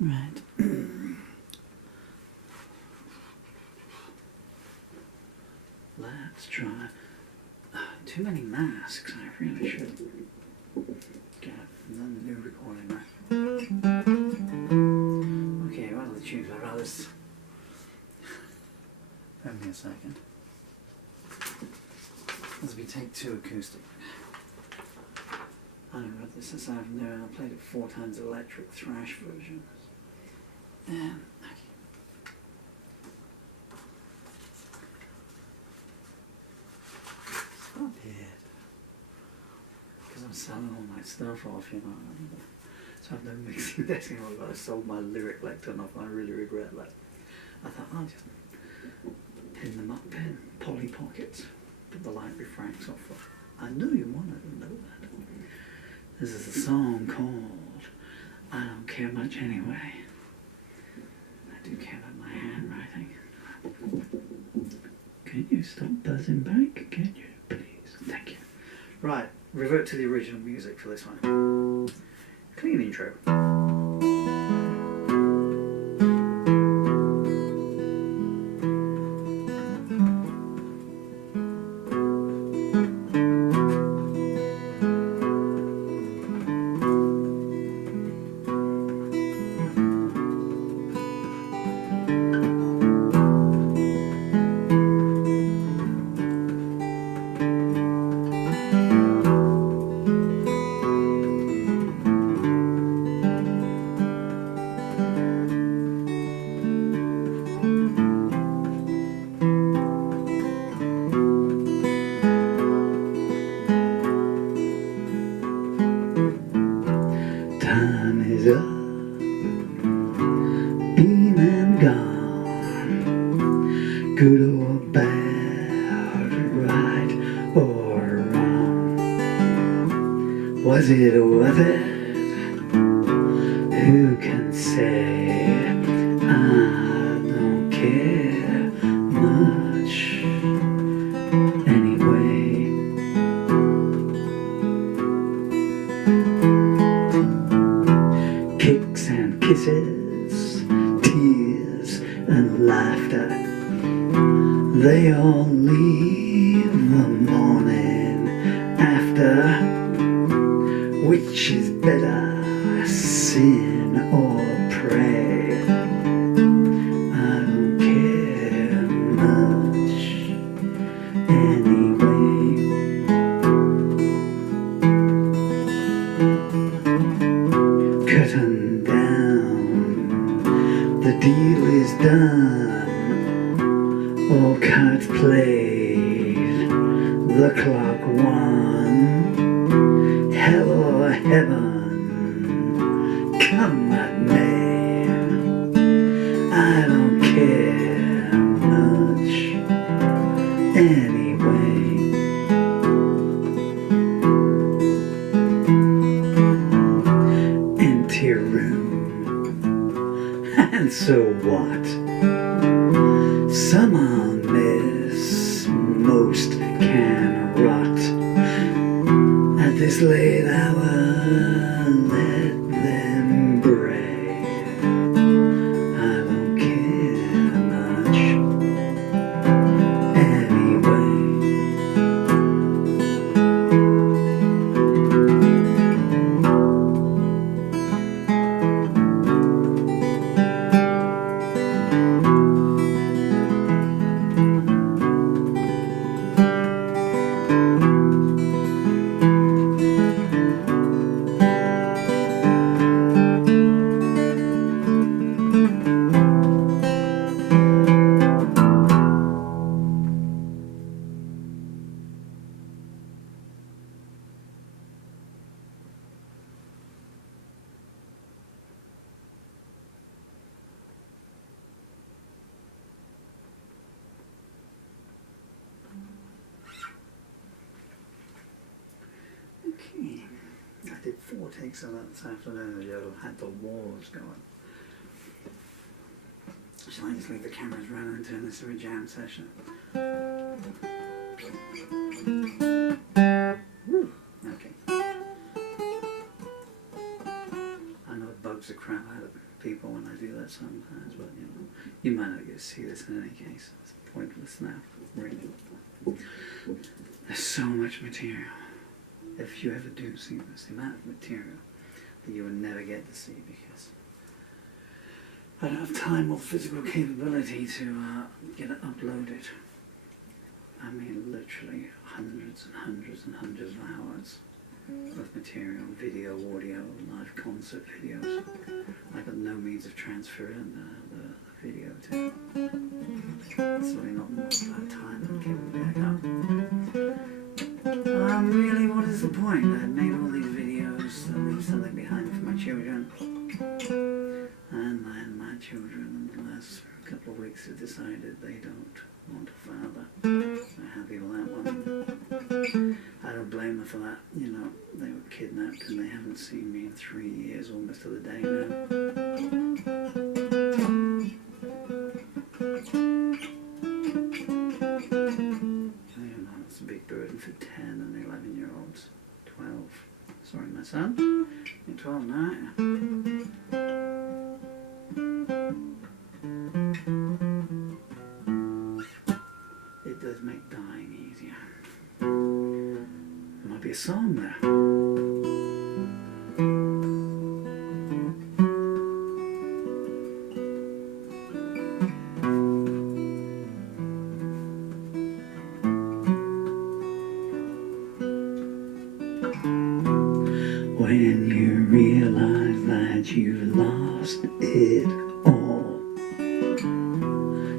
Right. Let's try. Too many masks. I really should get the new recording right. Okay, what are the tunes? I'd rather. Give me a second. As we take 2 acoustic. I wrote this aside from there and I played it 4 times electric thrash version. And stop it. Because I'm selling all my stuff off, you know. So I've no mixing desk anymore, but I sold my lyric lectern off and I really regret that. I thought I'll just pin them up in Polly Pockets, but the light refracts off of. I knew you wanted to know that. This is a song called I Don't Care Much Anyway. I do care about my handwriting. Can you stop buzzing back? Can you, please? Thank you. Right, revert to the original music for this one. Clean intro. Time is up, been and gone, good or bad, right or wrong. Was it worth it? Who can say? I don't care much anyway. Kicks and kisses, tears and laughter, they all leave the morning after. Which is better, sin or pray? I don't care much anyway. Curtain down, the deal is done, all cards played, the clock won. Hell or heaven, come at me, I don't care much anyway. Empty room, and so what? Some are miss, most can rot. At this late hour, let them bray. I don't care much anyway. Okay, I did 4 takes of that this afternoon. I had the walls going. Shall I just leave the cameras running and turn this to a jam session? Woo. Okay. crap out of people when I do that sometimes, but you know, you might not get to see this in any case. It's pointless now, really. There's so much material. If you ever do see this, the amount of material that you will never get to see because I don't have time or physical capability to get it uploaded. I mean, literally hundreds and hundreds and hundreds of hours of material, video, audio, live concert videos. I got no means of transferring the video to. Certainly not more that time and capability I got. Really, what is the point? I've made all these videos to leave something behind for my children. And then my children, in the last couple of weeks, have decided they don't want a father. They're happy with that one. I don't blame them for that. You know, they were kidnapped and they haven't seen me in 3 years, almost to the day now. You know, it's a big burden for 10 and 11-year-olds. 12. Sorry, my son. You're 12 now. It does make dying easier. There might be a song there. When you realize that you've lost it all,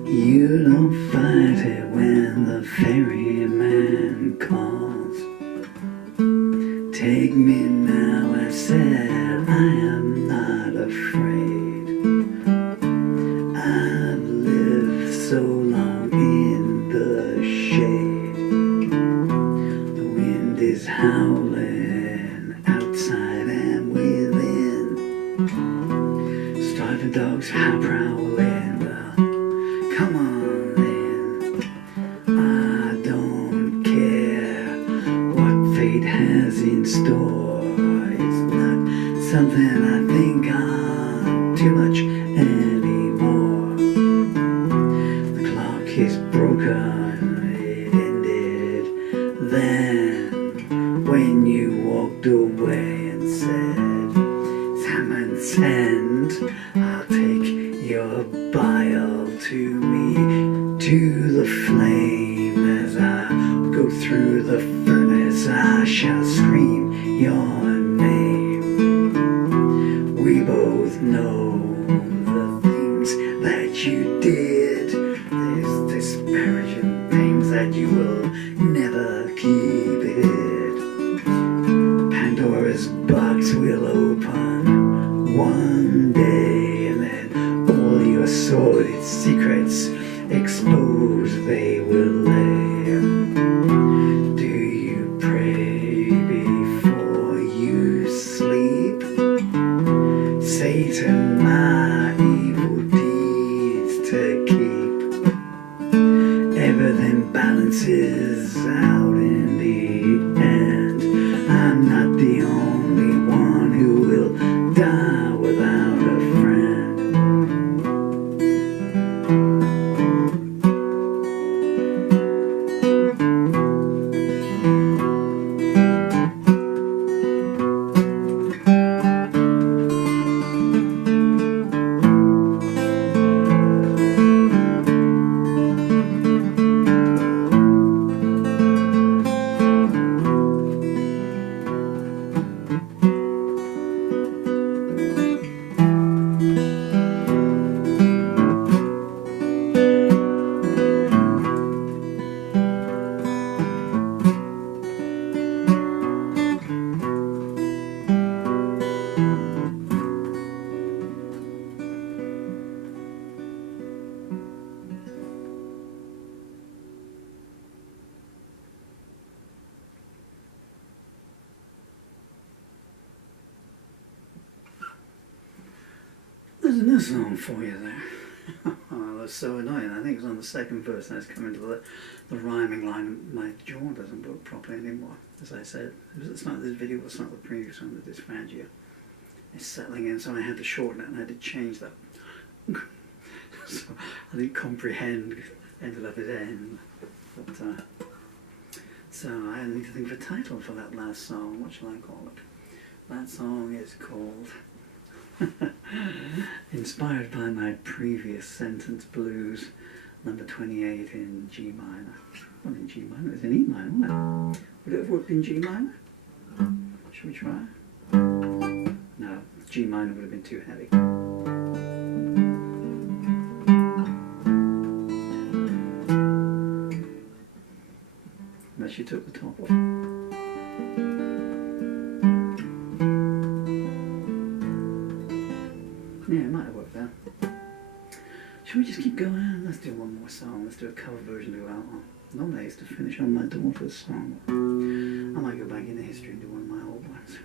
you don't fight it when the ferryman calls. Take me now, I said, I am not afraid. I've lived so long in the shade. The wind is howling outside and within. Striped dogs are prowling. Well, come on then. I don't care what fate has in store. It's not something I think on too much anymore. The clock is broken. It ended then when you walked away and said, "Salmon send, I'll take your bile to me, to the flame. As I go through the furnace, I shall scream your name." We both know the things that you did. There's disparaging things that you will never keep hid. Pandora's box will open one day, and then all your sordid secrets exposed they will lay. Do you pray before you sleep? Satan, my evil deeds to keep. Everything balances out in the end. I'm not the only one who will die without a friend. There's another song for you there. Oh, that's so annoying. I think it's on the second verse and it's coming to the rhyming line. My jaw doesn't work properly anymore. As I said, it's not this video, it's not the previous one, the dysphagia. it's settling in, so I had to shorten it and I did change that. So I didn't comprehend, ended up at N. But, so I need to think of a title for that last song. What shall I call it? That song is called Inspired by My Previous Sentence Blues, number 28 in G minor. Not in G minor, it was in E minor, wasn't it? Would it have worked in G minor? Should we try? No, G minor would have been too heavy. Unless you took the top off. Yeah, it might have worked there. Should we just keep going? Let's do one more song. Let's do a cover version of that one. Normally I used to finish on my daughter's song. I might go back into history and do one of my old ones.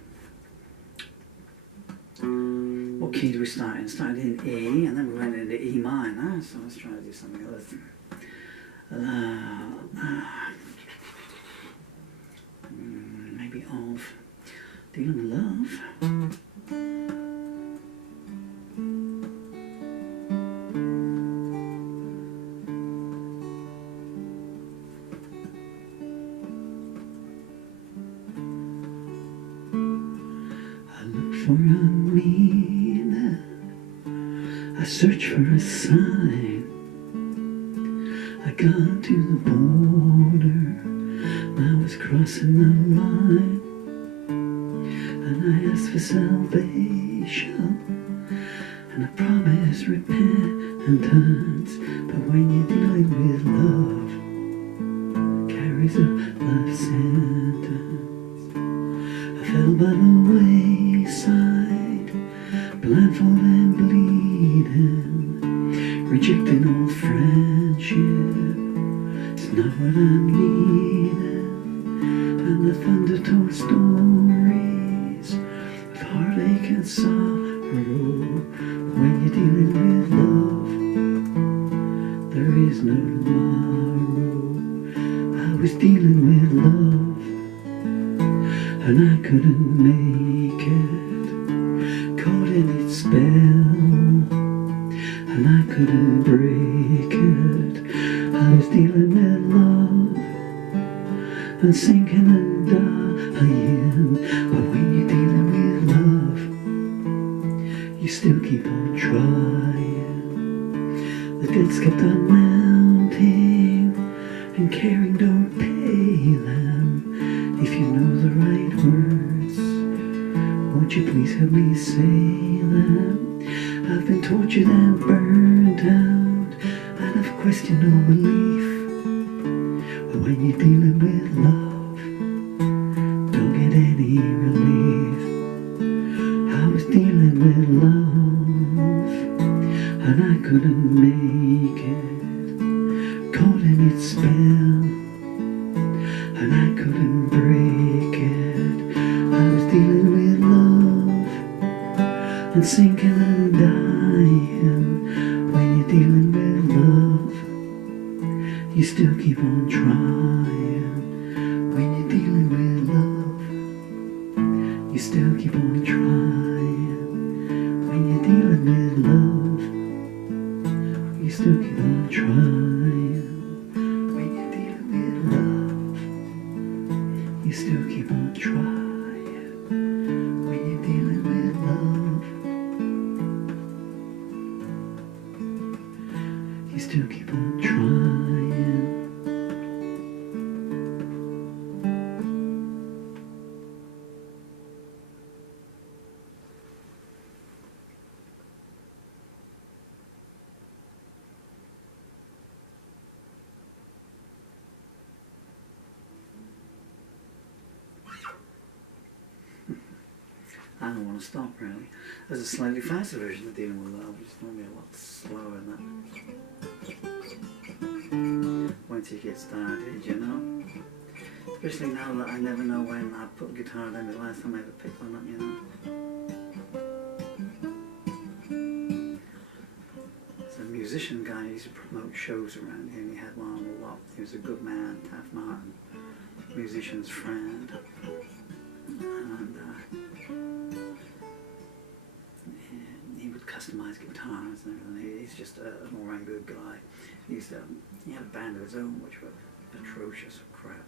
What key do we start in? Started in E and then we went into E minor. So let's try to do something else. Maybe of Dealing with Love. For a meaning, I search for a sign. I got to the border, I was crossing the line, and I asked for salvation, and I promised repentance. But when you're dealing with love, carries a life sentence. I fell by the wayside, blindfold and bleeding, rejecting all friendship. It's not what I'm needing. And the thunder told stories of heartache and sorrow. When you're dealing with love, there is no tomorrow. I was dealing with love, and I couldn't make it, caught in its spell, and I couldn't break it. I was dealing with love, and sinking and dying. But when you're dealing with love, you still keep on trying. The debts kept on mounting, and caring don't pay them. If you know the right words, won't you please help me say them? I've been tortured and burned out, and I've questioned all belief. But when you're dealing with love, don't get any relief. I was dealing with love, and I couldn't make it, caught in its spell, and I couldn't break it. I was dealing with love, and sinking and dying. When you're dealing with love, you still keep on trying. When you're dealing with love, you still keep on trying. When you're dealing with love, you still keep on trying. When you're dealing with love, you still keep on trying. When you're dealing with love, you still keep on trying. I don't want to stop really. There's a slightly faster version of Dealing with Love, which is normally a lot slower than that. Once you get started, you know. Especially now that I never know when I put a guitar down. The last time I ever picked one up, you know. There's a musician guy who used to promote shows around here, and he had one on a lot. He was a good man, Taff Martin, musician's friend. And guitars and everything. He's just an all-round good guy. He had a band of his own, which were atrocious crap,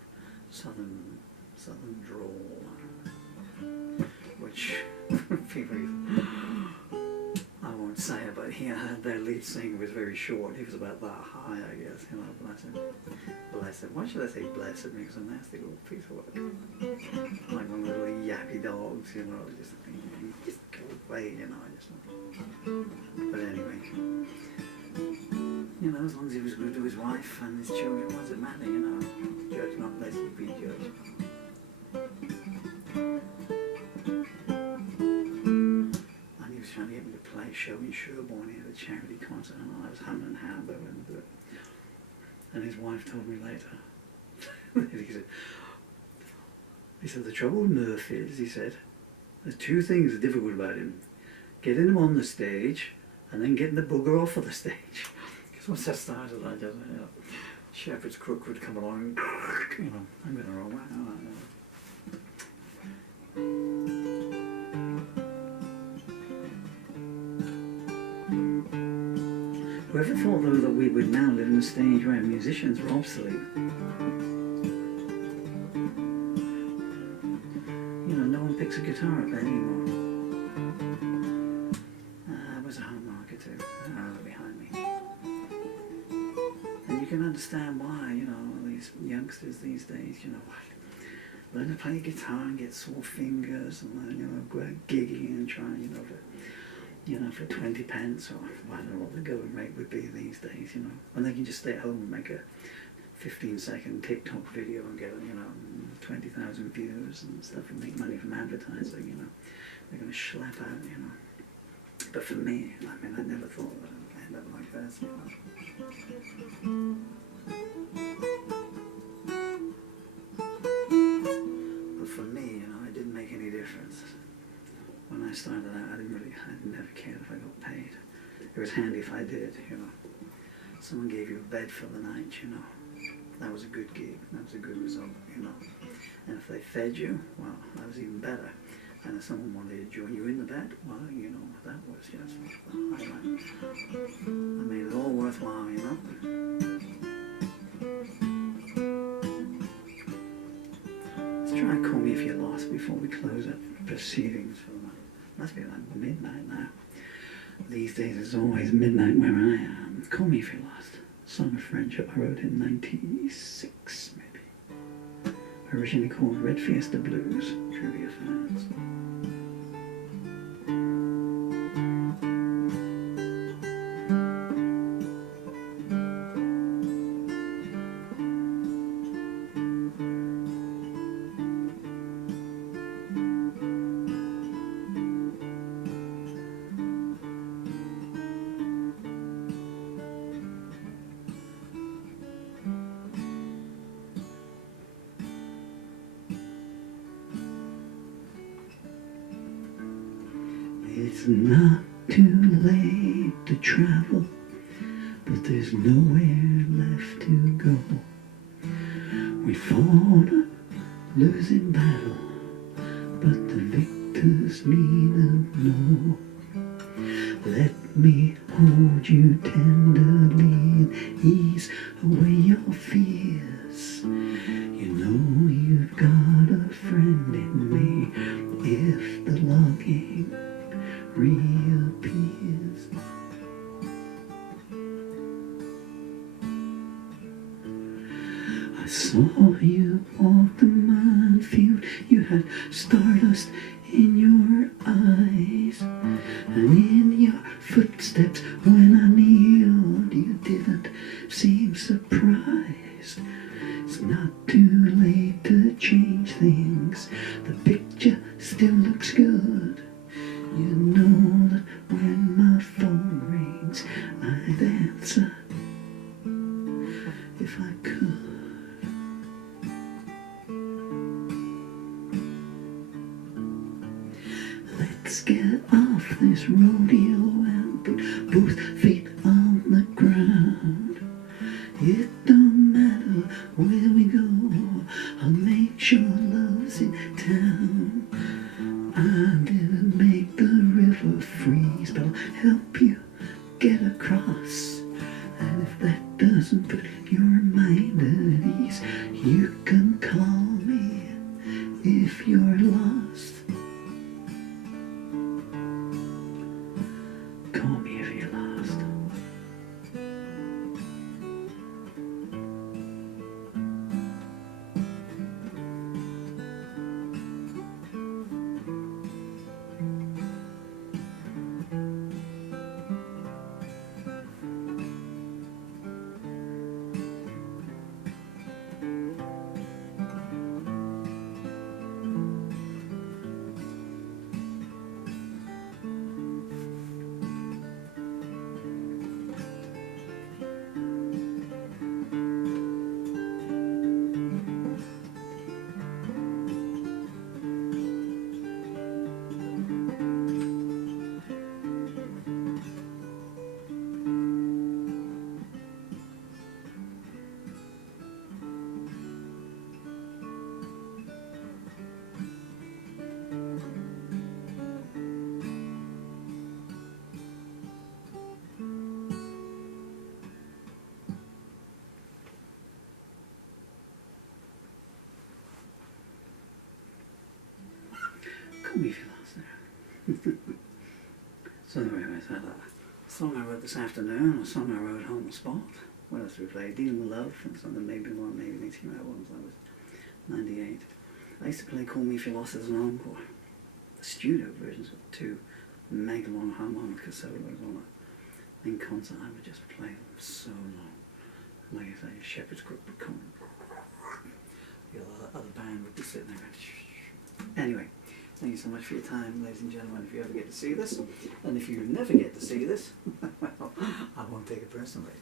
southern drawl, which people, I won't say it, but their lead singer was very short. He was about that high, I guess. You know, bless him. Why should I say bless him? Because a nasty little piece of work, like one of the little yappy dogs. You know, just go away. You know, But anyway. You know, as long as he was good to his wife and his children, what does it matter, you know? Judge not lest you be judged. And he was trying to get me to play a show in Sherborne. He had a charity concert and I was humming and howling, but I wouldn't do it. And his wife told me later, he said, the trouble with Murphy is, he said, there's two things that are difficult about him. Getting him on the stage and then getting the bugger off of the stage. Because once that started, I just, you know, Shepherd's crook would come along and, you know, I'm going the wrong way. Whoever thought, though, that we would now live in a stage where musicians were obsolete? You know, no one picks a guitar up anymore. There was a harmonica too, behind me. And you can understand why, you know, these youngsters these days, you know, learn to play guitar and get sore fingers and then, you know, go out gigging and try, for 20 pence, or I don't know what the going rate would be these days, you know. And they can just stay at home and make a 15-second TikTok video and get, 20,000 views and stuff and make money from advertising, you know. They're going to schlep out, you know. But for me, I never thought that I'd end up like this, you know. But for me, you know, it didn't make any difference. When I started out, I never cared if I got paid. It was handy if I did, you know. Someone gave you a bed for the night, you know. That was a good gig, that was a good result, you know. And if they fed you, well, that was even better. And if someone wanted to join you in the bed, well, you know, that was just the highlight. I made it all worthwhile, you know. Let's try and call me if you're lost before we close up proceedings for the night. Must be like midnight now. These days it's always midnight where I am. Call me if you're lost. Song of Friendship I wrote in 1986, maybe. Originally called Red Fiesta Blues, trivia fans. It's not too late to travel, but there's nowhere left to go. We fought a losing battle, but the victors need to know. Let me hold you tenderly and ease away your fears. You know you've got a friend in me if the longing reappears. I saw you walk the minefield. You had stardust in your eyes, and in your footsteps when I kneeled, you didn't seem surprised. It's not too late to change things. The picture still looks good. You know that when my phone rings, I'd answer if I could. Let's get off this rodeo and put both feet on the ground. It don't matter where we go, I'll make sure love's in town. I didn't make the river freeze, but I'll help you if you're lost. Call me if you're lost. Call me if you're lost there. So anyway, I had a song I wrote this afternoon, a song I wrote on the spot. What else did we play? Dealing with Love, and something maybe next year I was 98. I used to play Call Me If You're Lost as an encore. The studio versions with 2 mega long harmonica solos on it. In concert I would just play them so long. Like I say, Shepherd's Crook would come. The other band would be sitting there going, anyway. Thank you so much for your time, ladies and gentlemen, if you ever get to see this. And if you never get to see this, well, I won't take it personally.